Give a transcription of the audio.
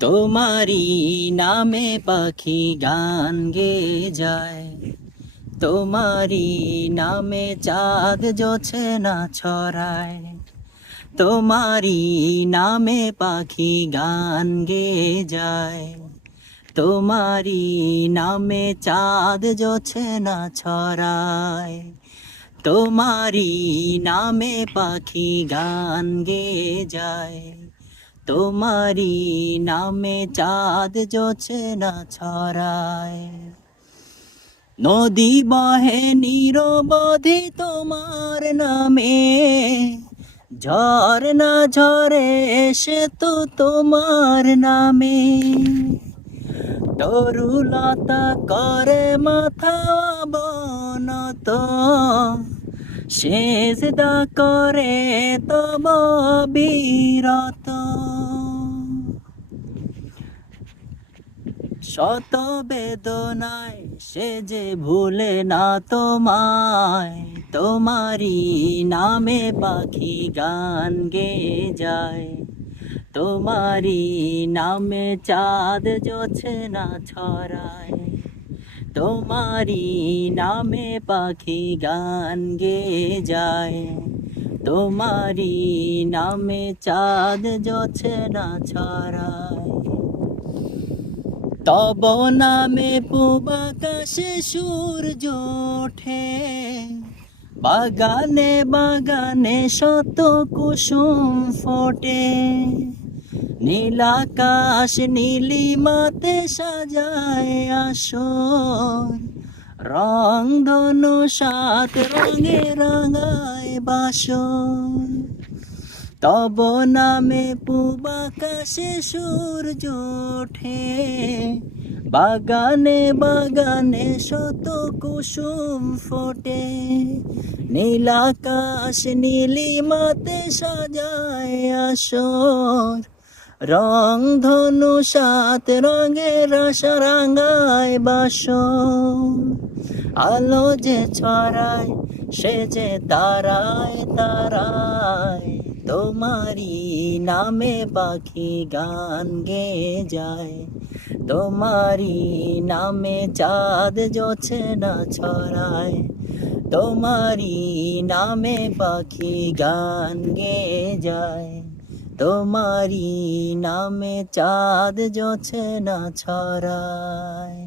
তোমারি নামে পাখি গান গেয়ে যায়, তোমারি নামে চাঁদ জোছনা ছড়ায়, তোমারি নামে পাখি গান গেয়ে যায়, তোমারি নামে চাঁদ জোছনা ছড়ায়, তোমারি নামে পাখি গান গেয়ে যায়, তোমারি নামে চাঁদ জোছনা ছড়ায়। নদী বহে নিরবধি তোমার নামে, ঝরনা ঝরে এসে তো তোমার নামে, তরুলতা করে মাথা অবনত, সেজদা করে তব বিরত। শত বেদনায় সে যে ভুলে না তোমায়, তোমারি নামে পাখি গান গেয়ে যায়, তোমারি নামে চাঁদ জোছনা ছড়ায়, তোমারি নামে পাখি গান গেয়ে যায়, তোমারি নামে চাঁদ জোছনা ছড়ায়। তব নামে পূব আকাশে সূর্য ওঠে, বাগানে বাগানে শত কুসুম ফোটে, নীলাকাশ নীলিমাতে সাজায় আসর, রং ধনু সাত রঙে রাঙায় বাসর। তব নামে পূব আকাশে সূর্য ওঠে, বাগানে বাগানে শত কুসুম ফোটে, নীলাকাশ নীলিমাতে সাজায় আসর, রং ধনু সাত রঙের আশা রাঙায় বাসর। আলো যে ছড়ায় সে যে তারায় তারায়, তোমারি নামে পাখি গান গেয়ে যায়, তোমারি নামে চাঁদ জোছনা ছড়ায়, তোমারি নামে পাখি গান গেয়ে যায়, তোমারি নামে চাঁদ জোছনা ছড়ায়।